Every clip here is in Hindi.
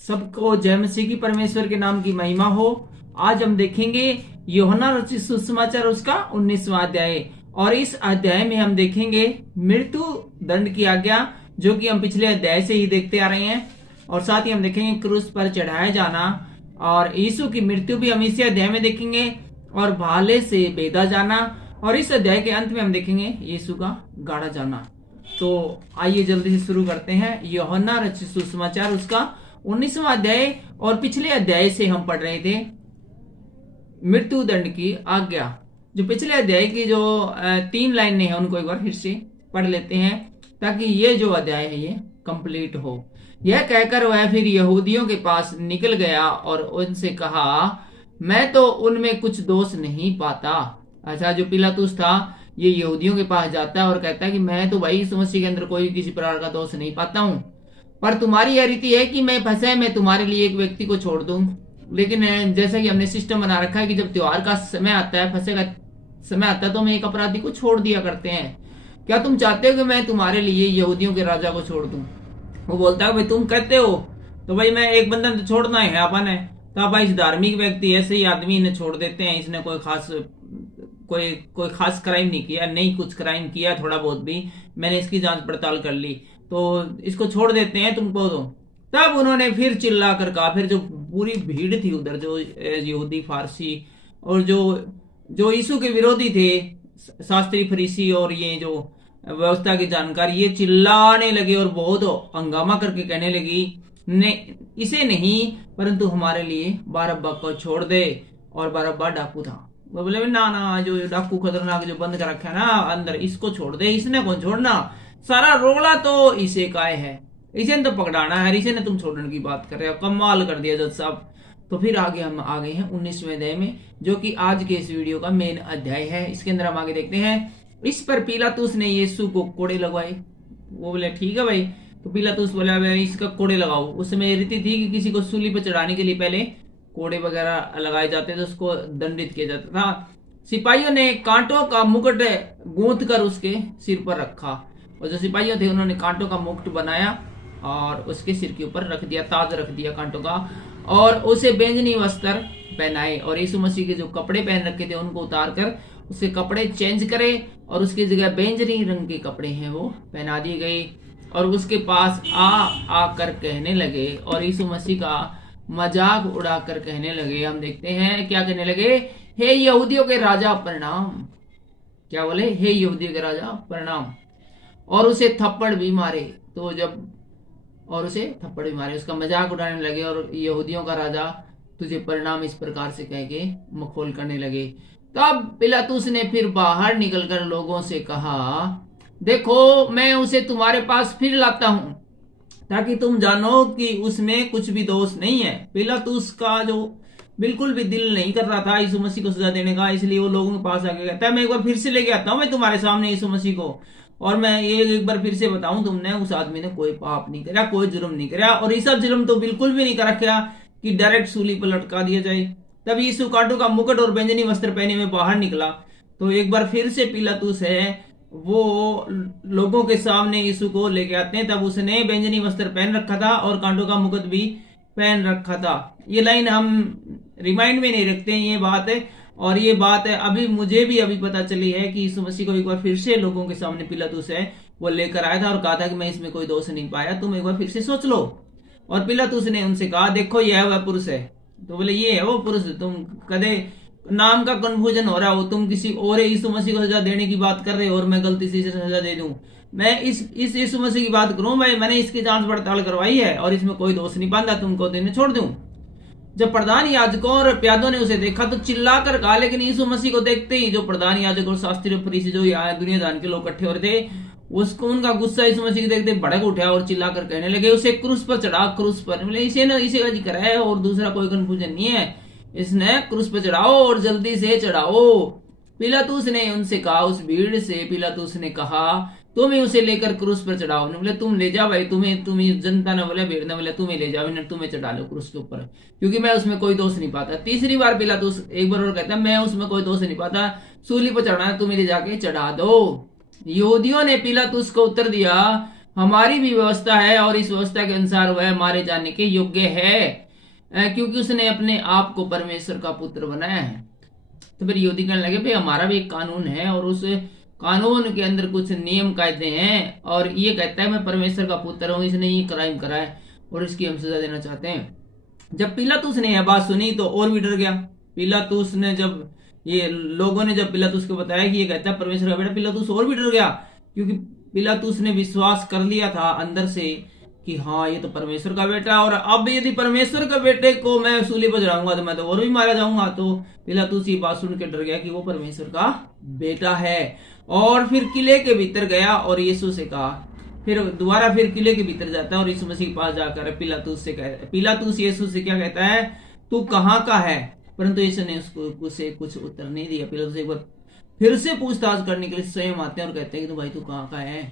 सबको जय मसीह की परमेश्वर के नाम की महिमा हो। आज हम देखेंगे यूहन्ना रचित सुसमाचार उसका 19वां अध्याय, और इस अध्याय में हम देखेंगे मृत्यु दंड की आज्ञा, जो कि हम पिछले अध्याय से ही देखते आ रहे हैं। और साथ ही हम देखेंगे क्रूस पर चढ़ाया जाना, और यीशु की मृत्यु भी हम इसी अध्याय में देखेंगे, और भाले से बेधा जाना, और इस अध्याय के अंत में हम देखेंगे यीशु का गाड़ा जाना। तो आइए जल्दी से शुरू करते हैं। यूहन्ना रचित सुसमाचार उसका 19वां अध्याय, और पिछले अध्याय से हम पढ़ रहे थे मृत्यु दंड की आज्ञा। जो पिछले अध्याय की जो 3 लाइनें हैं उनको एक बार फिर से पढ़ लेते हैं, ताकि ये जो अध्याय है ये कंप्लीट हो। यह कहकर वह फिर यहूदियों के पास निकल गया और उनसे कहा, मैं तो उनमें कुछ दोष नहीं पाता। अच्छा, जो पिलातुस था ये यहूदियों के पास जाता है और कहता है कि मैं तो भाई यीशु मसीह के अंदर कोई किसी प्रकार का दोष नहीं पाता हूँ, पर तुम्हारी यह रीति है कि मैं फंसे में तुम्हारे लिए एक व्यक्ति को छोड़ दूं। लेकिन जैसा कि हमने सिस्टम बना रखा है कि जब त्योहार का समय आता है, फंसे का समय आता है, तो हम एक अपराधी को छोड़ दिया करते हैं। क्या तुम चाहते हो कि मैं तुम्हारे लिए यहूदियों के राजा को छोड़ दूं? वो बोलता है भाई तुम कहते हो तो भाई मैं एक बंधन तो छोड़ना है अपन है। तो भाई धार्मिक व्यक्ति ऐसे ही आदमी इन्हें छोड़ देते हैं, इसने कोई खास क्राइम नहीं किया, नहीं कुछ क्राइम किया, थोड़ा बहुत भी मैंने इसकी जांच पड़ताल कर ली, तो इसको छोड़ देते हैं तुमको। तो तब उन्होंने फिर चिल्ला कर कहा, फिर जो पूरी भीड़ थी उधर, जो यहूदी फारसी और जो यीशु के विरोधी थे, शास्त्री फरीसी और ये जो व्यवस्था की जानकारी, ये चिल्लाने लगे और बहुत हंगामा करके कहने लगी, इसे नहीं परंतु हमारे लिए बारब्बा को छोड़ दे। और बारब्बा डाकू था। वो बोले ना, जो डाकू खतरनाक जो बंद कर रखा है ना अंदर, इसको छोड़ दे, इसने कौन छोड़ना, सारा रोगला तो इसे का है, इसे ने तो पकड़ाना है, इसे ने तुम छोड़ने की बात कर रहे हो, कमाल कर दिया जज साहब। तो फिर आगे हम आ गए हैं 19वें अध्याय में, जो कि आज के इस वीडियो का मेन अध्याय है। इसके अंदर हम आगे देखते हैं। इस पर पिलातुस ने यीशु को कोड़े लगवाए। वो बोले ठीक है भाई। तो पिलातुस बोला इसका कोड़े लगाओ। उस समय रीति थी कि किसी को सूली पर चढ़ाने के लिए पहले कोड़े वगैरह लगाए जाते थे, उसको दंडित किया जाता था। सिपाहियों ने कांटों का मुकुट गूंथ कर उसके सिर पर रखा, और जो सिपाहियों थे उन्होंने कांटों का मुकुट बनाया और उसके सिर के ऊपर रख दिया, ताज रख दिया कांटों का, और उसे बैंगनी वस्त्र पहनाए, और यीशु मसीह के जो कपड़े पहन रखे थे उनको उतार कर उसके कपड़े चेंज करे, और उसकी जगह बैंगनी रंग के कपड़े हैं वो पहना दिए गए, और उसके पास आकर कहने लगे, और यीशु मसीह का मजाक उड़ाकर कहने लगे। हम देखते हैं क्या कहने लगे, हे यहूदियों के राजा प्रणाम। क्या बोले, हे यहूदियों के राजा प्रणाम। और उसे थप्पड़ भी मारे। तो उसका मजाक उड़ाने लगे, और यहूदियों का राजा तुझे प्रणाम इस प्रकार से कह के मखौल करने लगे। तब पिलातुस ने फिर बाहर निकलकर लोगों से कहा, देखो मैं उसे तुम्हारे पास फिर लाता हूं, ताकि तुम जानो कि उसमें कुछ भी दोष नहीं है। पिलातुस का जो बिल्कुल भी दिल नहीं कर रहा था यीशु मसीह को सजा देने का, इसलिए वो लोगों के पास आके कहता है, मैं एक बार फिर से लेके आता हूं मैं तुम्हारे सामने यीशु मसीह को, और मैं ये एक बार फिर से बताऊं, तुमने उस आदमी ने कोई पाप नहीं करा, कोई जुर्म नहीं करा, और ये सब जुर्म तो बिल्कुल भी नहीं कर रखा कि डायरेक्ट सूली पर लटका दिया जाए। तब यीशु कांटों का मुकुट और बैंगनी वस्त्र पहने में बाहर निकला। तो एक बार फिर से पिलातुस है वो लोगों के सामने यीशु को लेके आते हैं। तब उसने बैंगनी वस्त्र पहन रखा था और कांटों का मुकुट भी पहन रखा था। ये लाइन हम रिमाइंड में नहीं रखते हैं, ये बात है, और ये बात है अभी मुझे भी अभी पता चली है कि यीशु मसीह को एक बार फिर से लोगों के सामने पिलातुस है वो लेकर आया था और कहा था कि मैं इसमें कोई दोष नहीं पाया, तुम एक बार फिर से सोच लो। और पिलातुस ने उनसे कहा, देखो यह वह पुरुष है। तो बोले ये है वो पुरुष, तुम कदे नाम का कन्फ्यूजन हो रहा हो, तुम किसी और यीशु मसीह को सजा देने की बात कर रहे हो और मैं गलती से सजा दे दूं। मैं इस यीशु मसीह की बात करूं भाई, मैंने इसकी जांच पड़ताल करवाई है और इसमें कोई दोष नहीं पाता, तुमको दिन में छोड़ दूं। जब प्रधान याजकों और प्यादों ने उसे देखा तो चिल्ला कर कहा, लेकिन यीशु मसीह को देखते ही जो प्रधान याजक और शास्त्री फरीसी जो दुनिया जान के लोग इकट्ठे हो रहे थे, उसको उनका गुस्सा यीशु मसीह को देखते भड़क उठा और चिल्ला कर कहने लगे, उसे क्रूस पर चढ़ा, क्रूस पर। इसे का जिक्र है और दूसरा कोई कंफ्यूजन नहीं है, इसने क्रूस पर चढ़ाओ और जल्दी से चढ़ाओ। पिलातुस ने उनसे कहा, उस भीड़ से पिलातुस ने कहा, तुम ही उसे लेकर क्रूस पर चढ़ाओ। बोले तुम ले जाओ भाई, तुम्हें जनता ने बोले, भीड़ ने बोले तुम्हें ले जाओ, तुम्हें चढ़ा लो क्रूस के ऊपर, क्योंकि मैं उसमें कोई दोष नहीं पाता। तीसरी बार पिलातुस एक बार और कहता है, मैं उसमें कोई दोष नहीं पाता, सूली पर चढ़ाना तुम्हें ले जाके चढ़ा दो। यहूदियों ने पिलातुस को उत्तर दिया, हमारी भी व्यवस्था है और इस व्यवस्था के अनुसार वह मारे जाने के योग्य है, क्योंकि उसने अपने आप को परमेश्वर का पुत्र बनाया है। तो फिर यहूदी कहने लगे भाई हमारा भी एक कानून है और उस कानून के अंदर कुछ नियम कायदे हैं, और ये कहता है मैं परमेश्वर का पुत्र हूँ, इसने ये क्राइम करा है और इसकी हम सजा देना चाहते हैं। जब पिलातुस ने यह बात सुनी तो और भी डर गया। पिलातुस ने जब ये लोगों ने जब पिलातुस को बताया कि ये कहता है परमेश्वर का बेटा, पिलातुस और भी डर गया, क्योंकि पिलातुस ने विश्वास कर लिया था अंदर से कि हाँ ये तो परमेश्वर का बेटा, और अब यदि परमेश्वर के बेटे को मैं सूली पर चढ़ाऊंगा तो मैं तो और भी मारा जाऊंगा। तो पिलातुस ये बात सुन के डर गया कि वो परमेश्वर का बेटा है, और फिर किले के भीतर गया और यीशु से कहा, फिर दोबारा फिर किले के भीतर जाता है और यीशु मसीह के पास जाकर पिलातुस से कहता है, पिलातुस यीशु से क्या कहता है, तू कहाँ का है? परंतु यीशु ने उसको उसे कुछ उत्तर नहीं दिया। पिलातुस एक बार फिर से पूछताछ करने के लिए स्वयं आते हैं और कहते हैं कि तो भाई तू कहाँ का है?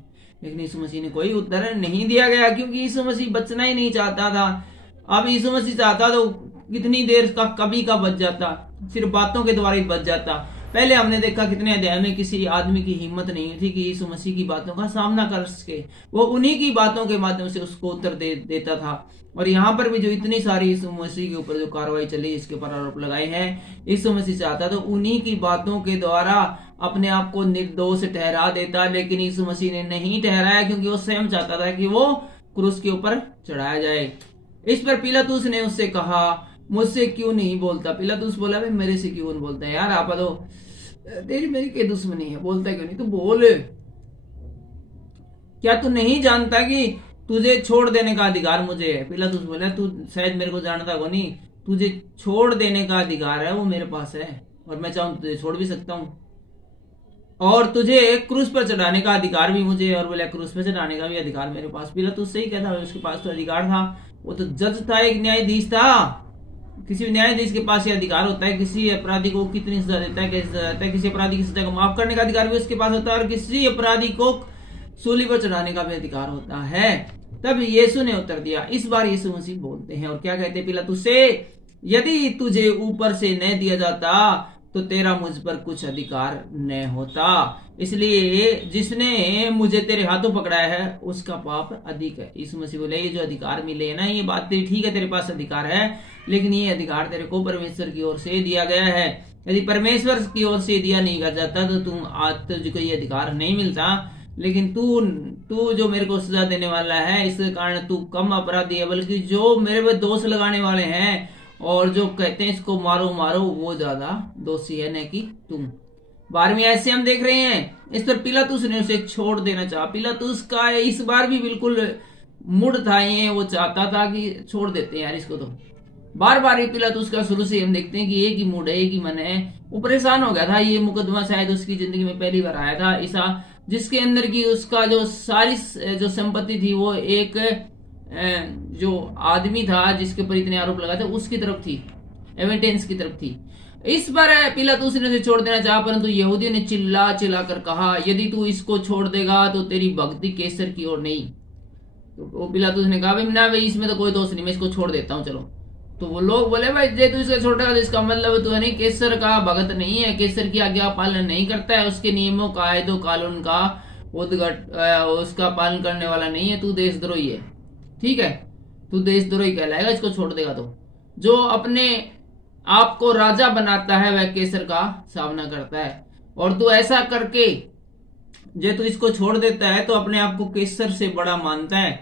लेकिन यीशु मसीह ने कोई उत्तर नहीं दिया गया, क्योंकि यीशु मसीह बचना ही नहीं चाहता था। अब यीशु मसीह चाहता तो कितनी देर का कभी का बच जाता, सिर्फ बातों के द्वारा ही बच जाता। पहले हमने देखा कितने अध्याय में किसी आदमी की हिम्मत नहीं थी कि यीशु मसीह की बातों का सामना कर सके, वो उन्हीं की बातों के माध्यम से उसको उत्तर देता था। और यहाँ पर भी जो इतनी सारी यीशु मसीह के ऊपर जो कार्रवाई चली, इसके ऊपर आरोप लगाए हैं, यीशु मसीह चाहता तो उन्हीं की बातों के द्वारा अपने आप को निर्दोष ठहरा देता, लेकिन यीशु मसीह ने नहीं ठहराया, क्योंकि वो स्वयं चाहता था कि वो क्रूस के ऊपर चढ़ाया जाए। इस पर पिलातुस ने उससे कहा, मुझसे क्यों नहीं बोलता? पिलातुस बोला, भाई मेरे से क्यों बोलता है? यार आप तो तेरी मेरी क्या दुश्मनी है, बोलता क्यों नहीं? तू बोल, क्या तू नहीं जानता कि तुझे छोड़ देने का अधिकार मुझे है? पिलातुस बोला, तू शायद मेरे को जानता को नहीं, तुझे छोड़ देने का अधिकार है वो मेरे पास है, और मैं चाहूं तुझे छोड़ भी सकता हूं, और तुझे क्रूस पर चढ़ाने का अधिकार भी मुझे, और बोले क्रूस पर चढ़ाने का भी अधिकार मेरे पास। पिलातुस सही कहता है, उसके पास तो अधिकार था, वो तो जज था, एक न्यायाधीश था। किसी न्यायाधीश के पास ये अधिकार होता है, किसी अपराधी को कितनी सजा देता है, कैसे सजा देता है, किसी अपराधी की सजा को माफ करने का अधिकार भी उसके पास होता है, और किसी अपराधी को सूली पर चढ़ाने का भी अधिकार होता है। तब यीशु ने उत्तर दिया, इस बार यीशु मसीह बोलते हैं और क्या कहते हैं पिलातुस से, यदि तुझे ऊपर से न दिया जाता तो तेरा मुझ पर कुछ अधिकार न होता, इसलिए जिसने मुझे तेरे हाथों पकड़ाया है उसका पाप अधिक है। यीशु मसीह बोले, ये जो अधिकार मिले है ना, ये बात ठीक है, तेरे पास अधिकार है, लेकिन ये अधिकार तेरे को परमेश्वर की ओर से दिया गया है। यदि परमेश्वर की ओर से दिया नहीं कर जाता तो तुम आज तुझको ये अधिकार नहीं मिलता, लेकिन तू जो मेरे को सजा देने वाला है, इस कारण तू कम अपराधी है, बल्कि जो मेरे पे दोष लगाने वाले हैं और जो कहते हैं इसको मारो मारो, वो ज्यादा दोषी है न कि तुम। 12वीं ऐसे हम देख रहे हैं, इस पर पिलातुस ने उसे छोड़ देना चाहा। पिलातुस का इस बार भी बिल्कुल मूड था, ये वो चाहता था कि छोड़ देते हैं यार इसको। तो बार बार ये पिलातुस का शुरू से हम देखते हैं कि एक ही मूड है, एक ही मन है। वो परेशान हो गया था, ये मुकदमा शायद उसकी जिंदगी में पहली बार आया था ऐसा, जिसके अंदर की उसका जो सारी जो संपत्ति थी वो एक जो आदमी था जिसके ऊपर इतने आरोप लगाए थे उसकी तरफ थी, एविडेंस की तरफ थी। इस बार पिलातुस ने उसे छोड़ देना चाहा, परंतु यहूदियों ने चिल्ला चिल्ला कर कहा, यदि तू इसको छोड़ देगा तो तेरी भक्ति कैसर की ओर नहीं। तो वो पिलातुस ने कहा, भाई ना भाई इसमें तो कोई दोष नहीं, मैं इसको छोड़ देता हूँ, चलो। तो वो लोग बोले, भाई जे तू इसको छोड़ेगा तो इसका मतलब तू नहीं केसर का भगत नहीं है, केसर की आज्ञा पालन नहीं करता है, उसके नियमों कायदों कानून का उसका पालन करने वाला नहीं है, तू देशद्रोही है। ठीक है, तू देशद्रोही कहलाएगा इसको छोड़ देगा तो। जो अपने आप को राजा बनाता है वह केसर का सामना करता है, और तू ऐसा करके जे तू इसको छोड़ देता है तो अपने आप को केसर से बड़ा मानता है,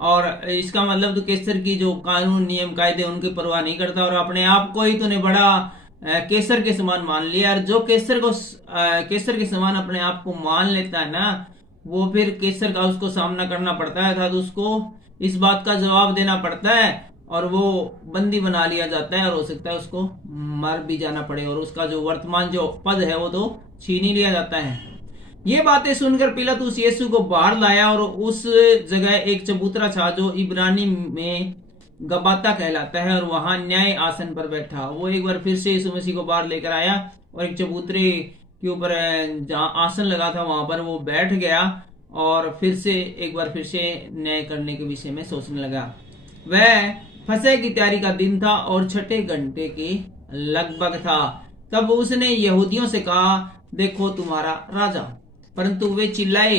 और इसका मतलब तू केसर की जो कानून नियम कायदे उनकी परवाह नहीं करता, और अपने आप को ही तूने बड़ा केसर के समान मान लिया। और जो केसर के समान अपने आप को मान लेता है ना, वो फिर केसर का उसको सामना करना पड़ता है, था तो उसको इस बात का जवाब देना पड़ता है, और वो बंदी बना लिया जाता है, और हो सकता है उसको मर भी जाना पड़े, और उसका जो वर्तमान जो पद है वो तो छीन ही लिया जाता है। ये बातें सुनकर पिलातुस यीशु को बाहर लाया, और उस जगह एक चबूतरा था जो इब्रानी में गबाता कहलाता है, और वहां न्याय आसन पर बैठा। वो एक बार फिर से यीशु मसीह को बाहर लेकर आया, और एक चबूतरे के ऊपर जहाँ आसन लगा था वहां पर वो बैठ गया, और फिर से एक बार फिर से न्याय करने के विषय में सोचने लगा। वह फसह की तैयारी का दिन था और 6 घंटे के लगभग था। तब उसने यहूदियों से कहा, देखो तुम्हारा राजा। परंतु वे चिल्लाए,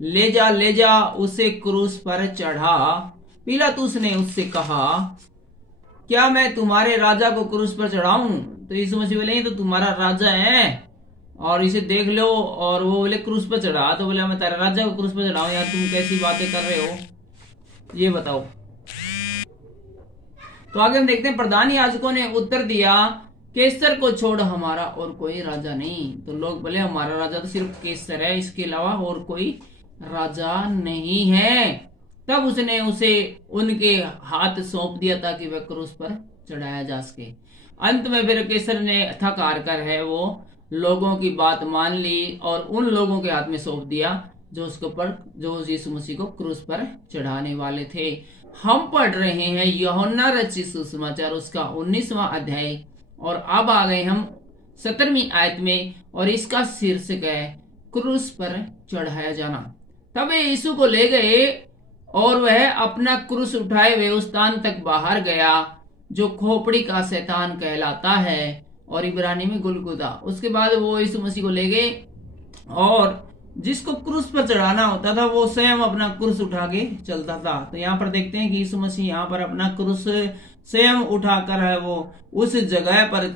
ले जा उसे क्रूस पर चढ़ा। पिलातुस ने उससे कहा, क्या मैं तुम्हारे राजा को क्रूस पर चढ़ाऊं? तो यीशु मसीह बोले, तो तुम्हारा राजा है और इसे देख लो। और वो बोले क्रूस पर चढ़ा। तो बोले, मैं तेरा राजा को क्रूस पर चढ़ाऊं? यार तुम कैसी बातें कर रहे हो, ये बताओ। तो आगे हम देखते हैं, प्रधान याजकों ने उत्तर दिया, केसर को छोड़ हमारा और कोई राजा नहीं। तो लोग बोले, हमारा राजा तो सिर्फ केसर है, इसके अलावा और कोई राजा नहीं है। तब उसने उसे उनके हाथ सौंप दिया ताकि वह क्रूस पर चढ़ाया जा सके। अंत में फिर केसर ने थक हार कर है वो लोगों की बात मान ली और उन लोगों के हाथ में सौंप दिया जो यीशु मसीह को क्रूस पर चढ़ाने वाले थे। हम पढ़ रहे हैं यूहन्ना रचित सुसमाचार उसका 19वां अध्याय और अब आ गए हम 17वीं आयत में और इसका शीर्षक है क्रूस पर चढ़ाया जाना। तब वे यीशु को ले गए और वह अपना क्रूस उठाए हुए उस स्थान तक बाहर गया जो खोपड़ी का शैतान कहलाता है और इब्रानी में गुलगुता। उसके बाद वो यीशु मसीह को ले गए और जिसको क्रूस पर चढ़ाना होता था वो स्वयं अपना क्रूस उठा के चलता था। तो यहाँ पर देखते हैं कि यीशु मसीह यहाँ पर अपना क्रूस स्वयं उठाकर है वो उस जगह पर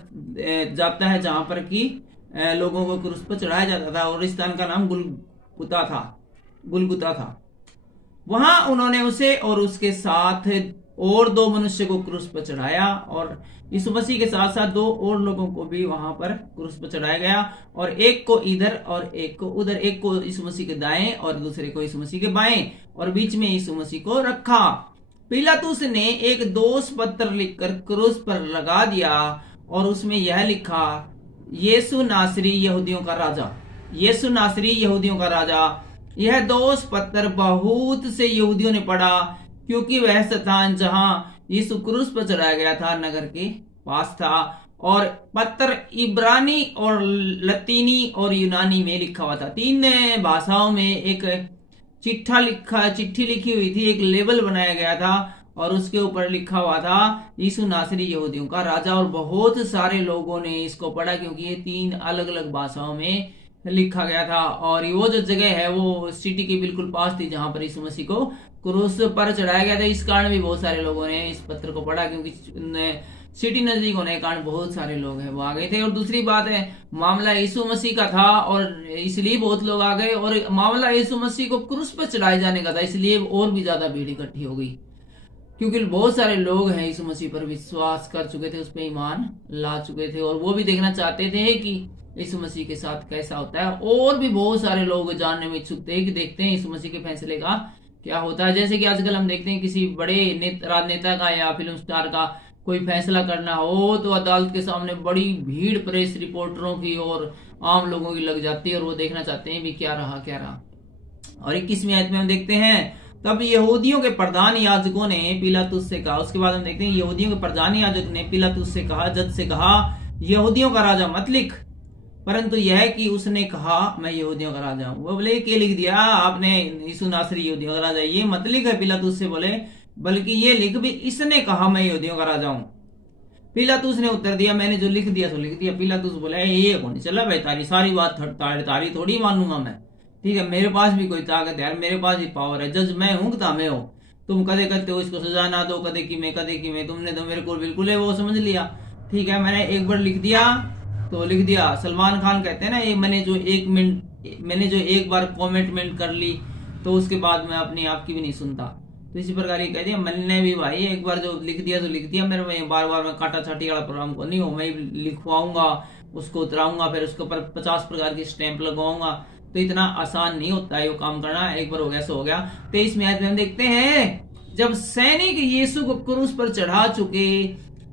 जाता है जहां पर कि लोगों को क्रूस पर चढ़ाया जाता था और इस स्थान का नाम गुलगुता था। वहां उन्होंने उसे और उसके साथ और 2 मनुष्य को क्रूस पर चढ़ाया और यीशु मसीह के साथ साथ 2 और लोगों को भी वहां पर क्रूस पर चढ़ाया गया और एक को इधर और एक को उधर, एक को यीशु मसीह के दाएं और दूसरे को यीशु मसीह के बाएं और बीच में यीशु मसीह को रखा। पिलातुस ने एक दोष पत्र लिखकर क्रूस पर लगा दिया और उसमें यह लिखा, यीशु नासरी यहूदियों का राजा, यीशु नासरी यहूदियों का राजा। यह दोष पत्र बहुत से यहूदियों ने पढ़ा क्योंकि वह स्थान जहां यीशु क्रूस पर चढ़ाया गया था नगर के पास था और पत्र इब्रानी और लतीनी और यूनानी में लिखा हुआ था। 3 भाषाओं में एक चिट्ठी लिखी हुई थी, एक लेबल बनाया गया था और उसके ऊपर लिखा हुआ था यीशु नासरी यहूदियों का राजा। और बहुत सारे लोगों ने इसको पढ़ा क्योंकि ये 3 अलग अलग भाषाओं में लिखा गया था और वो जो जगह है वो सिटी के बिल्कुल पास थी जहां पर यीशु मसीह को क्रूस पर चढ़ाया गया था। इस कारण भी बहुत सारे लोगों ने इस पत्र को पढ़ा क्योंकि सिटी नजदीक होने के कारण बहुत सारे लोग हैं वो आ गए थे। और दूसरी बात है, मामला यीशु मसीह का था और इसलिए बहुत लोग आ गए और मामला यीशु मसीह को क्रूस पर चढ़ाए जाने का था, इसलिए और भी ज्यादा भीड़ इकट्ठी हो गई क्योंकि बहुत सारे लोग हैं यीशु मसीह पर विश्वास कर चुके थे, उस पर ईमान ला चुके थे और वो भी देखना चाहते थे कि यीशु मसीह के साथ कैसा होता है। और भी बहुत सारे लोग जानने में इच्छुक थे कि देखते हैं यीशु मसीह के फैसले का क्या होता है। जैसे कि आजकल हम देखते हैं किसी बड़े राजनेता का या फिल्म स्टार का कोई फैसला करना हो तो अदालत के सामने बड़ी भीड़ प्रेस रिपोर्टरों की और आम लोगों की लग जाती है और वो देखना चाहते हैं भी क्या रहा। और 21वीं आयत में हम देखते हैं, तब यहूदियों के प्रधान याजकों ने पिलातुस से कहा। उसके बाद हम देखते हैं यहूदियों के प्रधान याजक ने पिलातुस से कहा, जज से कहा, यहूदियों का राजा मत लिख, परंतु यह कि उसने कहा मैं यहूदियों का राजा हूं। वो बोले, क्या लिख दिया आपने यीशु नासरी यहूदियों का राजा? ये मत लिख है पिलातुस से बोले, बल्कि ये लिख भी इसने कहा मैं यहूदियों का राजा हूं। पिलातुस ने उत्तर दिया, मैंने जो लिख दिया सो लिख दिया। पिलातुस बोला, ये कौन चला भाई, तारी सारी बात तारी थोड़ी मानूंगा मैं, ठीक है, मेरे पास भी कोई ताकत है, मेरे पास भी पावर है, जज मैं हूं कि मैं हो। तुम कदे कहते हो इसको सजा ना दो, कदे कि मैं, तुमने तो मेरे को बिल्कुल है वो समझ लिया, ठीक है, मैंने एक बार लिख दिया तो लिख दिया। सलमान खान कहते हैं ना, ये मैंने जो एक बार कमेंटमेंट कर ली तो उसके बाद मैं अपनी आपकी भी नहीं सुनता। तो इसी प्रकार ये कह दिया, मैंने भी भाई एक बार जो लिख दिया तो लिख दिया, मेरे में बार बार मैं काटा छाटी वाला प्रोग्राम को नहीं हो, मैं लिखवाऊंगा, उसको उतराऊंगा, फिर उसके ऊपर 50 प्रकार की स्टैंप लगवाऊंगा। तो इतना आसान नहीं होता है वो काम करना, एक बार हो गया सो हो गया। 23वीं आयत में हम देखते हैं, जब सैनिक यीशु को क्रूस पर चढ़ा चुके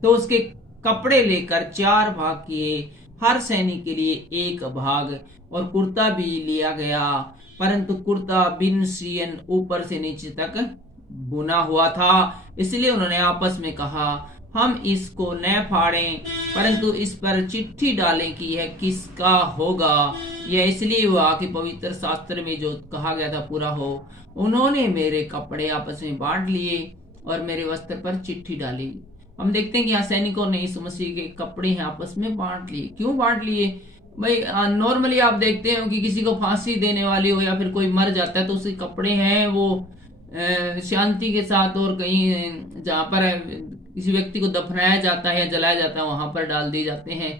तो उसके कपड़े लेकर 4 भाग किए, हर सैनिक के लिए एक भाग, और कुर्ता भी लिया गया, परंतु कुर्ता बिन सियन ऊपर से नीचे तक बुना हुआ था। इसलिए उन्होंने आपस में कहा, हम इसको न फाड़ें, परंतु इस पर चिट्ठी डालें कि यह किसका होगा। यह इसलिए हुआ कि पवित्र शास्त्र में जो कहा गया था पूरा हो। उन्होंने मेरे कपड़े आपस में बांट लिए और मेरे वस्त्र पर चिट्ठी डाली। हम देखते हैं कि यहाँ सैनिकों ने यीशु मसीह के कपड़े आपस में बांट लिए। क्यों बांट लिए? भाई नॉर्मली आप देखते हो कि किसी को फांसी देने वाली हो या फिर कोई मर जाता है तो उसके कपड़े हैं वो शांति के साथ और कहीं जहाँ पर किसी व्यक्ति को दफनाया जाता है या जलाया जाता है वहां पर डाल दिए जाते हैं,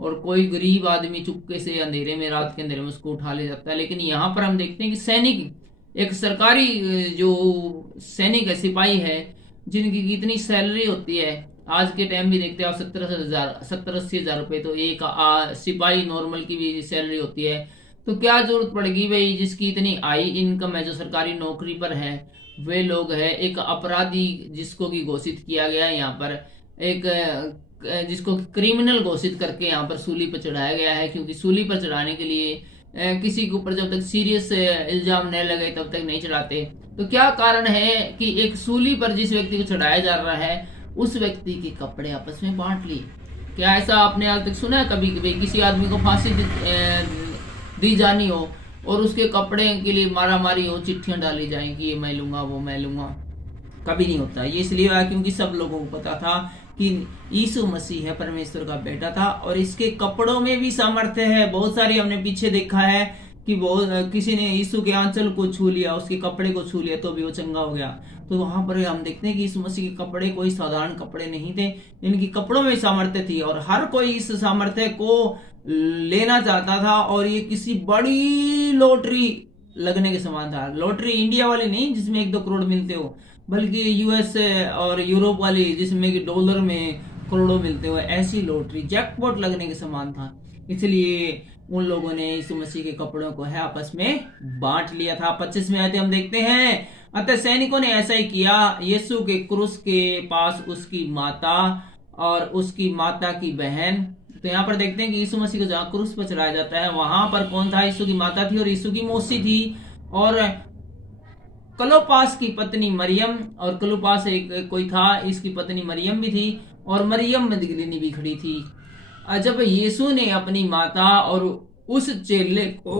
और कोई गरीब आदमी चुपके से अंधेरे में, रात के अंधेरे में उसको उठा ले जाता है। लेकिन यहाँ पर हम देखते हैं कि सैनिक, एक सरकारी जो सैनिक है, सिपाही है, जिनकी कितनी सैलरी होती है आज के टाइम भी देखते हैं आप, 70-80 हजार रुपए तो एक सिपाही नॉर्मल की भी सैलरी होती है। तो क्या जरूरत पड़ेगी भाई, जिसकी इतनी हाई इनकम है, जो सरकारी नौकरी पर है, वे लोग है एक अपराधी जिसको की घोषित किया गया है यहाँ पर, एक जिसको क्रिमिनल घोषित करके यहाँ पर सूली पर चढ़ाया गया है। क्योंकि सूली पर चढ़ाने के लिए किसी के ऊपर जब तक सीरियस इल्जाम नहीं लगे तब तक नहीं चढ़ाते। तो क्या कारण है कि एक सूली पर जिस व्यक्ति को चढ़ाया जा रहा है उस व्यक्ति के कपड़े आपस में बांट लिए। क्या ऐसा आपने आज तक सुना है कभी कभी किसी आदमी को फांसी दी जानी हो और उसके कपड़े के लिए मारा मारी हो, चिट्ठियां डाली जाए कि ये मैं लूंगा वो मैं लूंगा? कभी नहीं होता। ये इसलिए हुआ क्योंकि सब लोगों को पता था कि यीशु मसीह है परमेश्वर का बेटा था, और इसके कपड़ों में भी सामर्थ्य है। बहुत सारी हमने पीछे देखा है कि बहुत किसी ने यीशु के आंचल को छू लिया, उसके कपड़े को छू लिया तो भी वो चंगा हो गया। तो वहां पर हम देखते हैं कि यीशु मसीह के कपड़े कोई साधारण कपड़े नहीं थे, इनकी कपड़ों में सामर्थ्य थी, और हर कोई इस सामर्थ्य को लेना चाहता था। और ये किसी बड़ी लॉटरी लगने के समान था। लॉटरी इंडिया वाली नहीं जिसमें 1-2 करोड़ मिलते हो, बल्कि यूएस और यूरोप वाली जिसमें कि डॉलर में करोड़ों मिलते हो, ऐसी लॉटरी जैकपॉट लगने के समान था। इसलिए उन लोगों ने यीशु मसीह के कपड़ों को है आपस में बांट लिया था। 25 आयत हम देखते हैं, अतः सैनिकों ने ऐसा ही किया। यीशु के क्रूस के पास उसकी माता और उसकी माता की बहन। तो यहाँ पर देखते हैं कि यीशु मसीह को जहाँ क्रूस पर चढ़ाया जाता है वहां पर कौन था? यीशु की माता थी और यीशु की मौसी थी, और क्लोपास की पत्नी मरियम, और क्लोपास एक कोई था, इसकी पत्नी मरियम भी थी, और मरियम मदगिनी भी खड़ी थी। जब यीशु ने अपनी माता और उस चेले को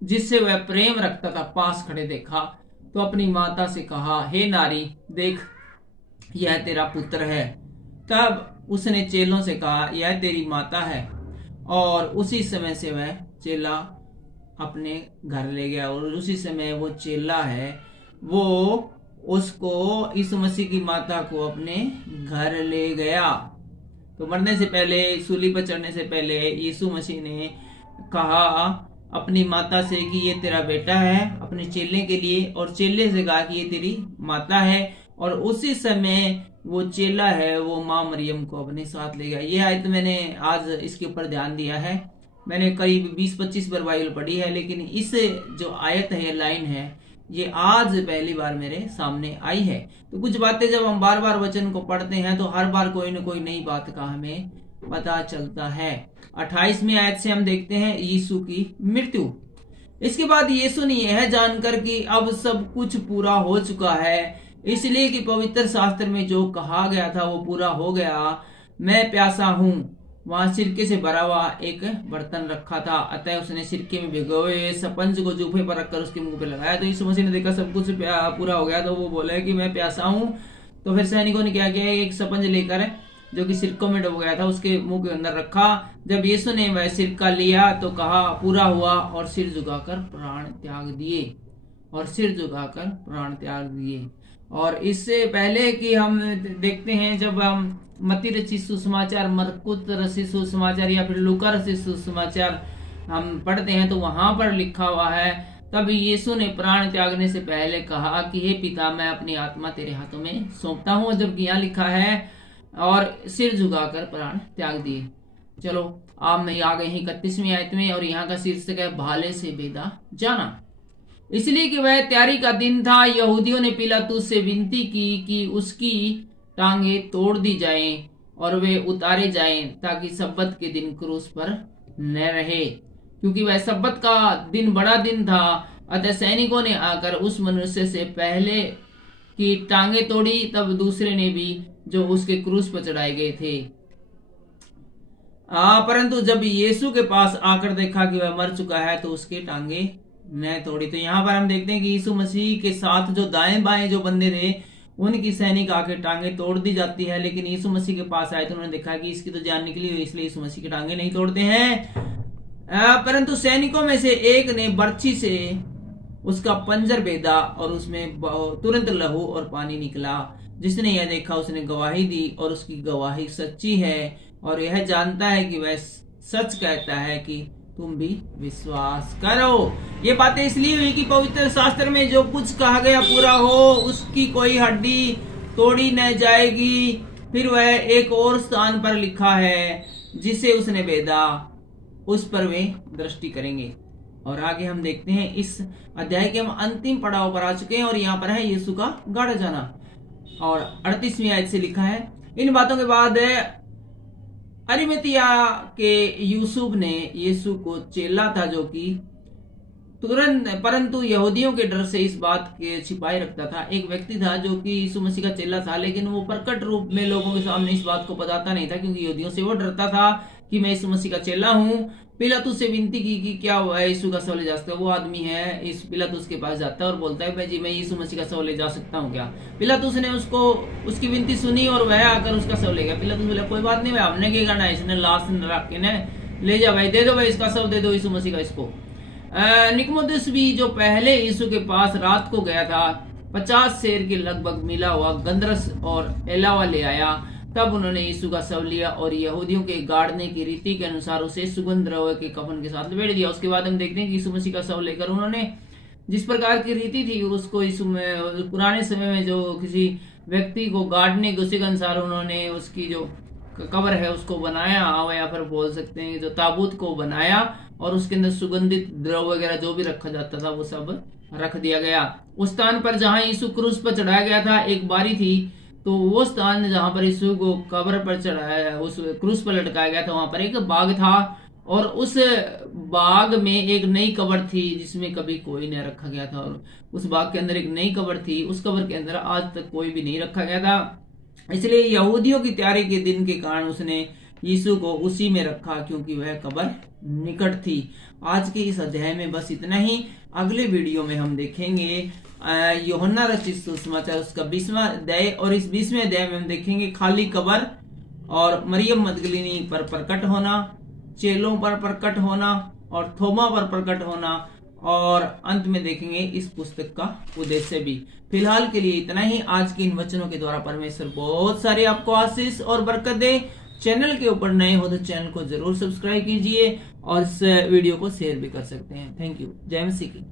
जिससे वह प्रेम रखता था पास खड़े देखा तो अपनी माता से कहा, हे नारी देख यह तेरा पुत्र है। तब उसने चेलों से कहा, यह तेरी माता है। और उसी समय से वह चेला अपने घर ले गया, और उसी समय वो चेला है वो उसको यीशु मसीह की माता को अपने घर ले गया। तो मरने से पहले, सूली पर चढ़ने से पहले यीशु मसीह ने कहा अपनी माता से कि ये तेरा बेटा है, अपने चेले के लिए, और चेले से कहा कि ये तेरी माता है। और उसी समय वो चेला है वो माँ मरियम को अपने साथ ले गया। ये आयत मैंने आज इसके ऊपर ध्यान दिया है। मैंने करीब 20-25 बार बाइबल पढ़ी है, लेकिन इस जो आयत है, लाइन है, ये आज पहली बार मेरे सामने आई है। तो कुछ बातें जब हम बार बार वचन को पढ़ते हैं तो हर बार कोई न कोई नई बात का हमें पता चलता है। 28वें आयत से हम देखते हैं यीशु की मृत्यु। इसके बाद यीशु ने यह जानकर कि अब सब कुछ पूरा हो चुका है, इसलिए कि पवित्र शास्त्र में जो कहा गया था वो पूरा हो गया, मैं प्यासा हूं, वहां सिरके से भरा हुआ एक बर्तन रखा था। अतः उसने सिरके में भिगोए हुए स्पंज को जूफे पर रखकर उसके मुंह पे लगाया। तो यीशु मसीह ने देखा सब कुछ पूरा हो गया तो वो बोले कि मैं प्यासा हूं। तो फिर सैनिकों ने क्या किया, एक स्पंज लेकर जो कि सिरकों में डूब गया था उसके मुंह के अंदर रखा। जब यीशु ने वह सिरका लिया तो कहा पूरा हुआ, और सिर झुकाकर प्राण त्याग दिए, और सिर झुकाकर प्राण त्याग दिए। और इससे पहले कि हम देखते हैं, जब हम मत्ती रचित सुसमाचार, मरकुस रचित सुसमाचार या फिर लूका रचित सुसमाचार हम पढ़ते हैं तो वहां पर लिखा हुआ है, तब यीशु ने प्राण त्यागने से पहले कहा कि हे पिता मैं अपनी आत्मा तेरे हाथों में सौंपता हूं। जबकि यहाँ लिखा है और सिर झुकाकर प्राण त्याग दिए। चलो आप मैं आ गए हैं 31वीं आयत में, और यहाँ का शीर्षक है भाले से बेदा जाना। इसलिए कि वह तैयारी का दिन था, यहूदियों ने पिलातुस से विनती की कि उसकी टांगे तोड़ दी जाएं और वे उतारे जाएं, ताकि सब्बत के दिन क्रूस पर न रहे, क्योंकि वह सब्बत का दिन बड़ा दिन था। अतः सैनिकों ने आकर उस मनुष्य से पहले की टांगे तोड़ी, तब दूसरे ने भी जो उसके क्रूस पर चढ़ाए गए थे। परंतु जब यीशु के पास आकर देखा कि वह मर चुका है तो उसके टांगे न तोड़ी। तो यहाँ पर हम देखते हैं कि यीशु मसीह के साथ जो दाएं बाएं जो बंदे थे उनकी सैनिक आके टांगे तोड़ दी जाती है, लेकिन यीशु मसीह के पास आए तो उन्होंने देखा कि इसकी तो जान निकली हुई, इसलिए यीशु मसीह की टांगे नहीं तोड़ते हैं। परंतु सैनिकों में से एक ने बर्छी से उसका पंजर बेधा और उसमें तुरंत लहू और पानी निकला। जिसने यह देखा उसने गवाही दी और उसकी गवाही सच्ची है और यह जानता है कि वह सच कहता है कि तुम भी विश्वास करो। ये बातें इसलिए हुई कि पवित्र शास्त्र में जो कुछ कहा गया पूरा हो, उसकी कोई हड्डी तोड़ी न जाएगी। फिर वह एक और स्थान पर लिखा है, जिसे उसने बेधा उस पर वे दृष्टि करेंगे। और आगे हम देखते हैं, इस अध्याय के हम अंतिम पड़ाव पर आ चुके हैं और यहाँ पर है यीशु का गाड़ा जाना। और 38वीं आयत से लिखा है, इन बातों के बाद अरिमतिया के यूसुफ ने यीशु को चेला था जो कि परंतु यहूदियों के डर से इस बात के छिपाए रखता था। एक व्यक्ति था जो कि यीशु मसीह का चेला था, लेकिन वो प्रकट रूप में लोगों के सामने इस बात को बताता नहीं था, क्योंकि यहूदियों से वो डरता था कि मैं यीशु मसीह का चेला हूँ। पिलातुस से विनती की कि क्या हुआ है, यीशु का शव ले जा सकता है। वो आदमी है, इस पिलातुस के पास जाता है और बोलता है, भाई जी मैं यीशु मसीह का शव ले जा सकता हूँ क्या। पिलातुस ने उसकी विनती सुनी और वह आकर उसका शव ले गया। पिलातुस बोला, कोई बात नहीं भाई, हमने क्या करना है, इसने लाश रख के ने ले जा भाई, दे दो भाई इसका शव दे दो यीशु मसीह का इसको। निकोदेमुस भी जो पहले यीशु के पास रात को गया था, 50 सेर के लगभग मिला हुआ गंधरस और एलावा ले आया। तब उन्होंने यीशु का शव लिया और यहूदियों के गाड़ने की रीति के अनुसार उसे सुगंध द्रव्य के कफन के साथ लपेट दिया। उसके बाद हम देखते हैं कि यीशु मसीह का शव लेकर उन्होंने जिस प्रकार की रीति थी उसको यीशु में पुराने समय में जो किसी व्यक्ति को गाड़ने के, उसी के अनुसार उन्होंने उसकी जो कब्र है उसको बनाया, या फिर बोल सकते हैं जो ताबूत को बनाया और उसके अंदर सुगंधित द्रव्य वगैरह जो भी रखा जाता था वो सब रख दिया गया। उस स्थान पर जहां यीशु क्रूस पर चढ़ाया गया था एक बारी थी, तो वो स्थान जहां पर यीशु को कब्र पर चढ़ाया, उस क्रूस पर लटकाया गया था, वहां पर एक बाग था और उस बाग में एक नई कब्र थी जिसमें कभी कोई नहीं रखा गया था। और उस बाग के अंदर एक नई कब्र थी, उस कब्र के अंदर आज तक कोई भी नहीं रखा गया था। इसलिए यहूदियों की तैयारी के दिन के कारण उसने यीशु को उसी में रखा, क्योंकि वह कब्र निकट थी। आज के इस अध्याय में बस इतना ही। अगले वीडियो में हम देखेंगे यूहन्ना रचित सुसमाचार उसका 20वां अध्याय, और इस 20वें अध्याय में हम देखेंगे खाली कब्र और मरियम मगदलीनी पर प्रकट होना, चेलों पर प्रकट होना और थोमा पर प्रकट होना, और अंत में देखेंगे इस पुस्तक का उद्देश्य भी। फिलहाल के लिए इतना ही। आज के इन वचनों के द्वारा परमेश्वर बहुत सारे आपको आशीष और बरकत दे। चैनल के ऊपर नए हो तो चैनल को जरूर सब्सक्राइब कीजिए और इस वीडियो को शेयर भी कर सकते हैं। Thank you. जय मसीह की।